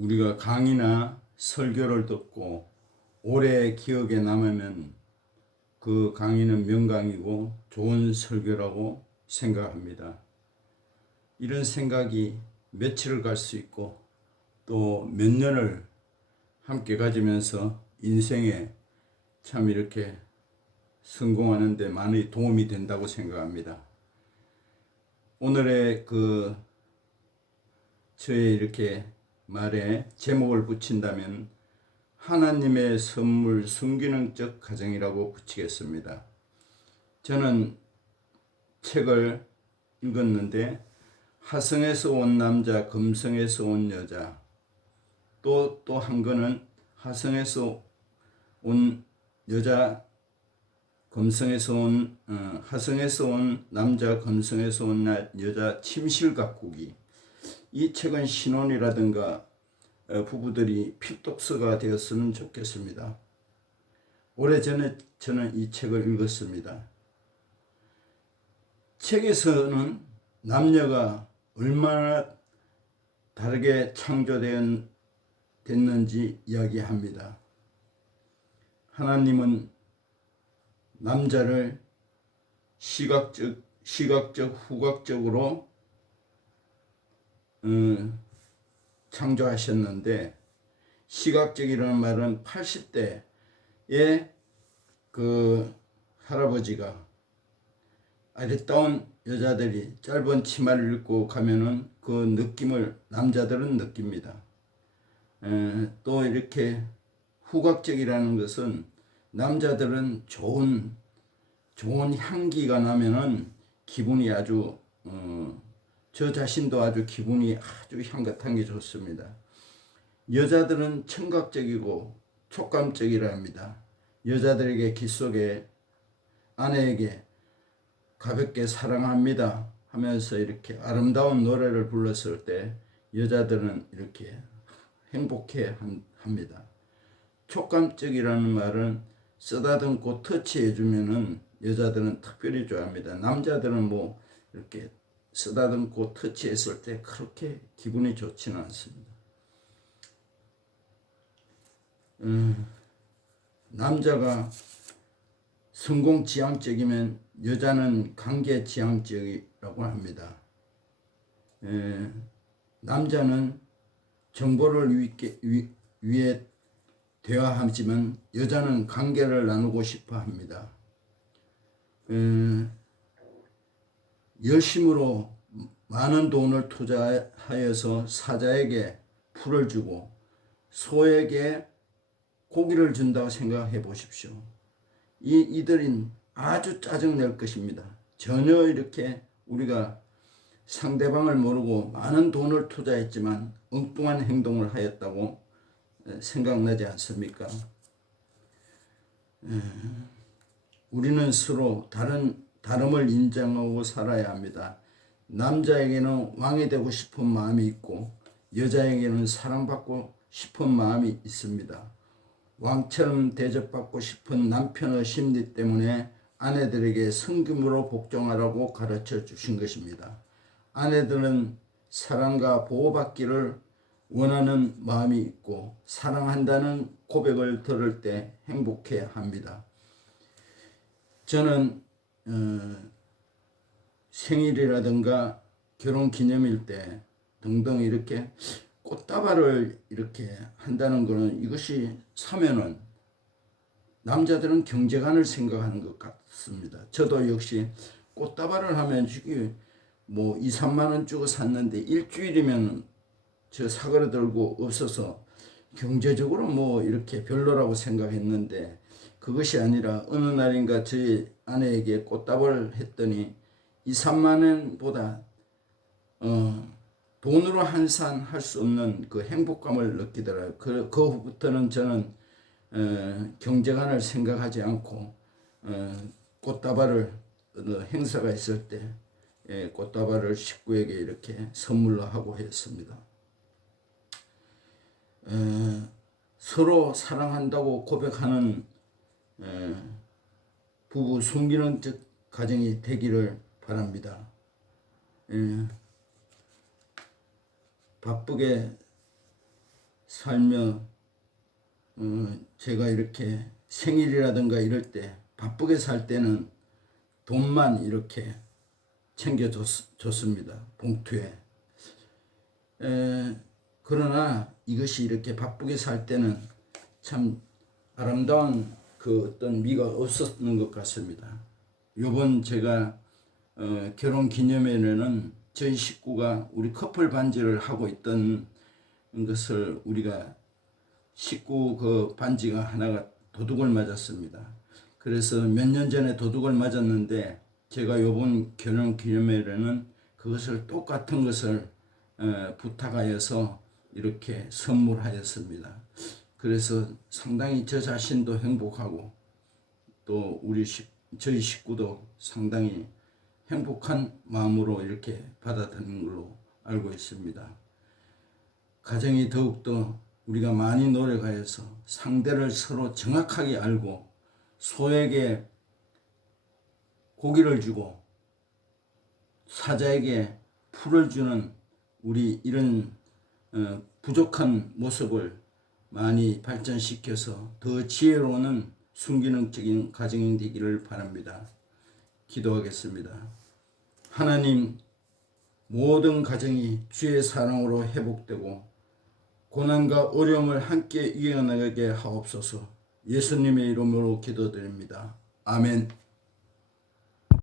우리가 강의나 설교를 듣고 오래 기억에 남으면 그 강의는 명강이고 좋은 설교라고 생각합니다. 이런 생각이 며칠을 갈 수 있고 또 몇 년을 함께 가지면서 인생에 참 이렇게 성공하는 데 많이 도움이 된다고 생각합니다. 오늘의 그 저의 이렇게 말에 제목을 붙인다면 하나님의 선물 순기능적 가정이라고 붙이겠습니다. 저는 책을 읽었는데 하성에서 온 남자, 금성에서 온 여자, 또 또 한 거는 하성에서 온 여자, 금성에서 온 어, 하성에서 온 남자, 금성에서 온 나- 여자 침실 가꾸기. 이 책은 신혼이라든가 어, 부부들이 필독서가 되었으면 좋겠습니다. 오래전에 저는 이 책을 읽었습니다. 책에서는 남녀가 얼마나 다르게 창조되었는지 이야기합니다. 하나님은 남자를 시각적, 시각적, 후각적으로 음, 창조하셨는데 시각적이라는 말은 80대의 그 할아버지가 아리따운 여자들이 짧은 치마를 입고 가면은 그 느낌을 남자들은 느낍니다. 에, 또 이렇게 후각적이라는 것은 남자들은 좋은 좋은 향기가 나면은 기분이 아주 어, 저 자신도 아주 기분이 아주 향긋한 게 좋습니다. 여자들은 청각적이고 촉감적이라 합니다. 여자들에게 귓 속에 아내에게 가볍게 사랑합니다 하면서 이렇게 아름다운 노래를 불렀을 때 여자들은 이렇게 행복해 합니다. 촉감적이라는 말은 쓰다듬고 터치해 주면은 여자들은 특별히 좋아합니다. 남자들은 뭐 이렇게 쓰다듬고 터치했을 때 그렇게 기분이 좋지는 않습니다. 음, 남자가 성공 지향적이면 여자는 관계 지향적이라고 합니다. 에, 남자는 정보를 위, 위, 위해 대화하지만 여자는 관계를 나누고 싶어 합니다. 에, 열심으로 많은 돈을 투자하여서 사자에게 풀을 주고 소에게 고기를 준다고 생각해 보십시오. 이 이들인 아주 짜증 낼 것입니다. 전혀 이렇게 우리가 상대방을 모르고 많은 돈을 투자했지만 엉뚱한 행동을 하였다고 생각나지 않습니까? 우리는 서로 다른 다름을 인정하고 살아야 합니다. 남자에게는 왕이 되고 싶은 마음이 있고 여자에게는 사랑받고 싶은 마음이 있습니다. 왕처럼 대접받고 싶은 남편의 심리 때문에 아내들에게 성금으로 복종하라고 가르쳐 주신 것입니다. 아내들은 사랑과 보호받기를 원하는 마음이 있고 사랑한다는 고백을 들을 때 행복해 합니다. 저는 어, 생일이라든가 결혼 기념일 때 등등 이렇게 꽃다발을 이렇게 한다는 것은 이것이 사면은 남자들은 경제관을 생각하는 것 같습니다. 저도 역시 꽃다발을 하면 이게 뭐 2, 3만 원 주고 샀는데 일주일이면 저 사거리 들고 없어서 경제적으로 뭐 이렇게 별로라고 생각했는데 그것이 아니라 어느 날인가 저희 아내에게 꽃다발을 했더니 2, 3만 원보다 어 돈으로 환산할 수 없는 그 행복감을 느끼더라고요. 그, 그 후부터는 저는 어, 경제관을 생각하지 않고 어, 꽃다발을 어느 행사가 있을 때 예, 꽃다발을 식구에게 이렇게 선물로 하고 했습니다. 에, 서로 사랑한다고 고백하는 에, 부부 순기능적 가정이 되기를 바랍니다. 에, 바쁘게 살며 어, 제가 이렇게 생일이라든가 이럴 때 바쁘게 살 때는 돈만 이렇게 챙겨줬습니다. 봉투에. 에, 그러나 이것이 이렇게 바쁘게 살 때는 참 아름다운 그 어떤 미가 없었는 것 같습니다. 요번 제가 어, 결혼 기념일에는 저희 식구가 우리 커플 반지를 하고 있던 것을 우리가 식구 그 반지가 하나가 도둑을 맞았습니다. 그래서 몇 년 전에 도둑을 맞았는데 제가 요번 결혼 기념일에는 그것을 똑같은 것을 어, 부탁하여서 이렇게 선물하였습니다. 그래서 상당히 저 자신도 행복하고 또 우리 식, 저희 식구도 상당히 행복한 마음으로 이렇게 받아들이는 걸로 알고 있습니다. 가정이 더욱더 우리가 많이 노력하여서 상대를 서로 정확하게 알고 소에게 고기를 주고 사자에게 풀을 주는 우리 이런 어, 부족한 모습을 많이 발전시켜서 더 지혜로운 순기능적인 가정이 되기를 바랍니다. 기도하겠습니다. 하나님 모든 가정이 주의 사랑으로 회복되고 고난과 어려움을 함께 이겨나가게 하옵소서 예수님의 이름으로 기도드립니다. 아멘.